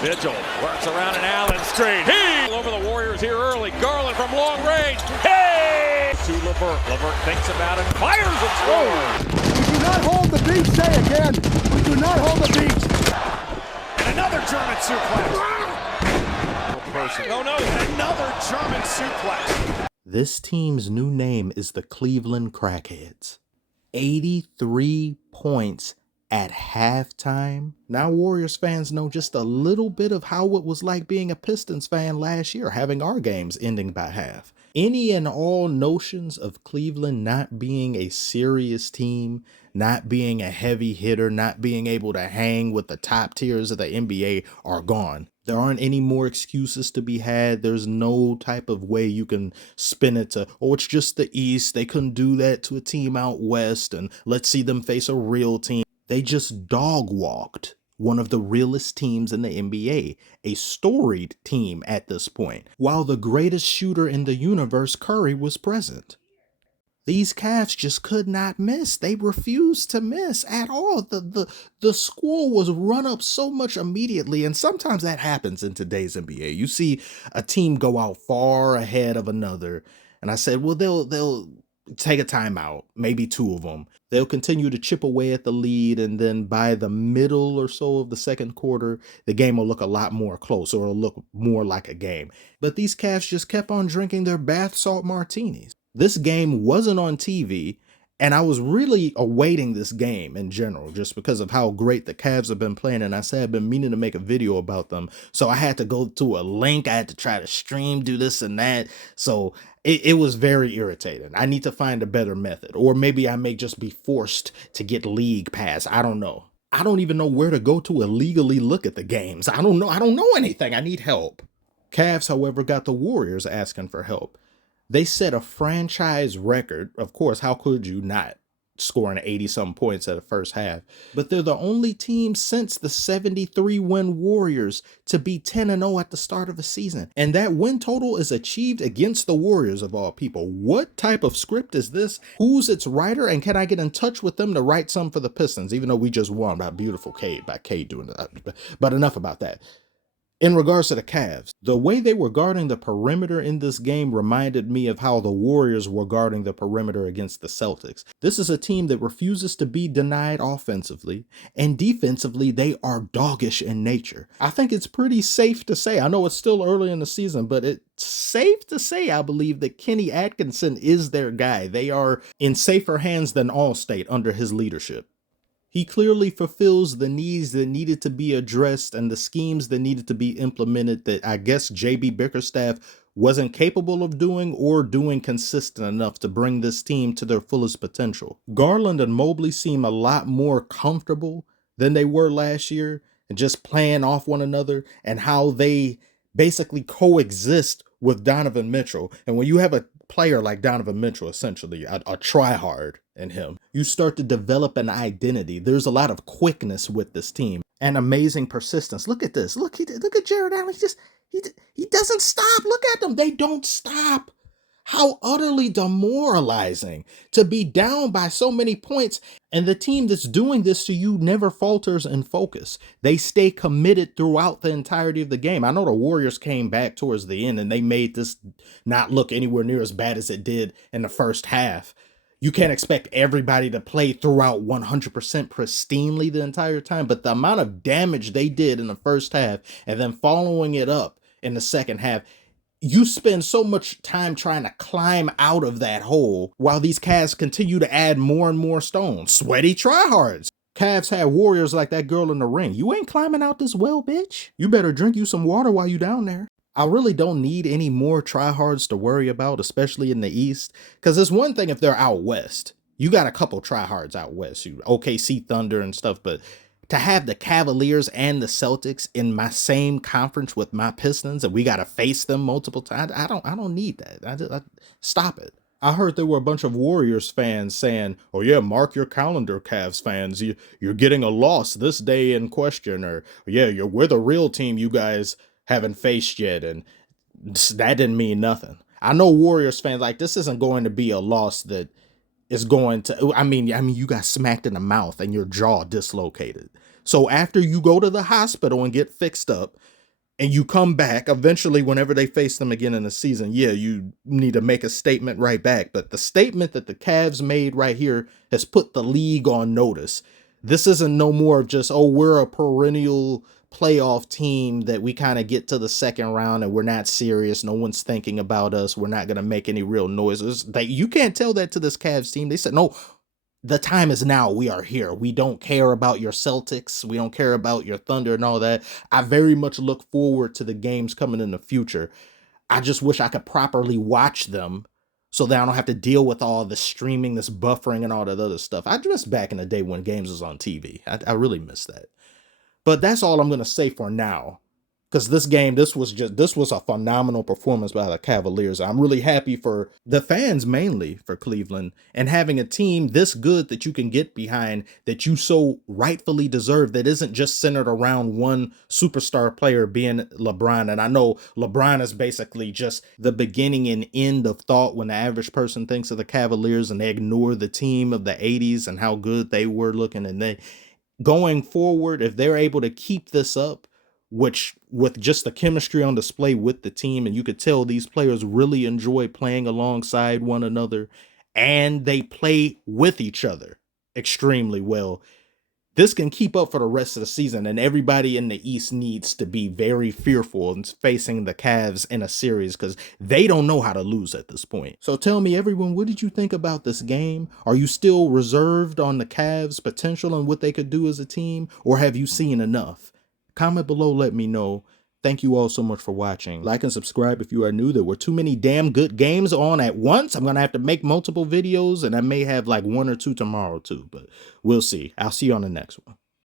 Vigil works around an Allen straight. He over the Warriors here early. Garland from long range. Hey! To Levert. Levert thinks about it. Fires and scores. We do not hold the beach. Say again. We do not hold the beach. And another German suplex. Oh no! Another German suplex. This team's new name is the Cleveland Crackheads. 83 points at halftime. Now Warriors fans know just a little bit of how it was like being a Pistons fan last year, having our games ending by half. Any and all notions of Cleveland not being a serious team, not being a heavy hitter, not being able to hang with the top tiers of the NBA are gone. There aren't any more excuses to be had. There's no type of way you can spin it to, oh, it's just the East. They couldn't do that to a team out West, and let's see them face a real team. They just dog walked one of the realest teams in the NBA, a storied team at this point, while the greatest shooter in the universe, Curry, was present. These Cavs just could not miss. They refused to miss at all. The score was run up so much immediately, and sometimes that happens in today's NBA. You see a team go out far ahead of another, and I said, well, they'll take a timeout, maybe two of them. They'll continue to chip away at the lead, and then by the middle or so of the second quarter, the game will look a lot more close, or it'll look more like a game. But these Cavs just kept on drinking their bath salt martinis. This game wasn't on TV, and I was really awaiting this game in general, just because of how great the Cavs have been playing, and I said I've been meaning to make a video about them, so I had to go to a link, I had to try to stream, do this and that, so it was very irritating. I need to find a better method, or maybe I may just be forced to get League Pass, I don't know. I don't even know where to go to illegally look at the games. I don't know anything, I need help. Cavs, however, got the Warriors asking for help. They set a franchise record. Of course, how could you not, scoring 80-some points at the first half? But they're the only team since the 73-win Warriors to be 10-0 at the start of a season. And that win total is achieved against the Warriors of all people. What type of script is this? Who's its writer? And can I get in touch with them to write some for the Pistons? Even though we just won by beautiful Cade, by Cade doing that. But enough about that. In regards to the Cavs, the way they were guarding the perimeter in this game reminded me of how the Warriors were guarding the perimeter against the Celtics. This is a team that refuses to be denied offensively, and defensively, they are doggish in nature. I think it's pretty safe to say, I know it's still early in the season, but it's safe to say, I believe, that Kenny Atkinson is their guy. They are in safer hands than Allstate under his leadership. He clearly fulfills the needs that needed to be addressed and the schemes that needed to be implemented that I guess J.B. Bickerstaff wasn't capable of doing or doing consistent enough to bring this team to their fullest potential. Garland and Mobley seem a lot more comfortable than they were last year and just playing off one another and how they basically coexist with Donovan Mitchell. And when you have a player like Donovan Mitchell, essentially a try-hard in him, you start to develop an identity. There's a lot of quickness with this team and amazing persistence. Look at this. Look at Jared Allen. He doesn't stop. Look at them. They don't stop. How utterly demoralizing to be down by so many points. And the team that's doing this to you never falters in focus. They stay committed throughout the entirety of the game. I know the Warriors came back towards the end and they made this not look anywhere near as bad as it did in the first half. You can't expect everybody to play throughout 100% pristinely the entire time, but the amount of damage they did in the first half and then following it up in the second half, you spend so much time trying to climb out of that hole while these Cavs continue to add more and more stones. Sweaty tryhards. Cavs had Warriors like that girl in the ring. You ain't climbing out this well, bitch. You better drink you some water while you down there. I really don't need any more tryhards to worry about, especially in the East, because it's one thing if they're out West. You got a couple tryhards out West, you OKC Thunder and stuff, but to have the Cavaliers and the Celtics in my same conference with my Pistons and we got to face them multiple times, I don't need that. Stop it. I heard there were a bunch of Warriors fans saying, oh yeah, mark your calendar, Cavs fans. You're getting a loss this day in question, or yeah, we're the real team you guys haven't faced yet, and that didn't mean nothing. I know Warriors fans like this isn't going to be a loss that is going to, I mean, you got smacked in the mouth and your jaw dislocated. So after you go to the hospital and get fixed up, and you come back eventually whenever they face them again in the season, yeah, you need to make a statement right back. But the statement that the Cavs made right here has put the league on notice. This isn't no more of just, oh, we're a perennial playoff team that we kind of get to the second round and we're not serious. No one's thinking about us. We're not going to make any real noises. You can't tell that to this Cavs team. They said, no, the time is now. We are here. We don't care about your Celtics. We don't care about your Thunder and all that. I very much look forward to the games coming in the future. I just wish I could properly watch them so that I don't have to deal with all the streaming, this buffering and all that other stuff. I miss back in the day when games was on TV. I really miss that. But that's all I'm going to say for now. Because this was a phenomenal performance by the Cavaliers. I'm really happy for the fans, mainly for Cleveland, and having a team this good that you can get behind, that you so rightfully deserve, that isn't just centered around one superstar player being LeBron. And I know LeBron is basically just the beginning and end of thought when the average person thinks of the Cavaliers and they ignore the team of the 80s and how good they were looking. And they, going forward, if they're able to keep this up, which with just the chemistry on display with the team, and you could tell these players really enjoy playing alongside one another and they play with each other extremely well. This can keep up for the rest of the season, and everybody in the East needs to be very fearful in facing the Cavs in a series because they don't know how to lose at this point. So tell me, everyone, what did you think about this game? Are you still reserved on the Cavs' potential and what they could do as a team, or have you seen enough? Comment below, let me know. Thank you all so much for watching. Like and subscribe if you are new. There were too many damn good games on at once. I'm going to have to make multiple videos, and I may have like one or two tomorrow too, but we'll see. I'll see you on the next one.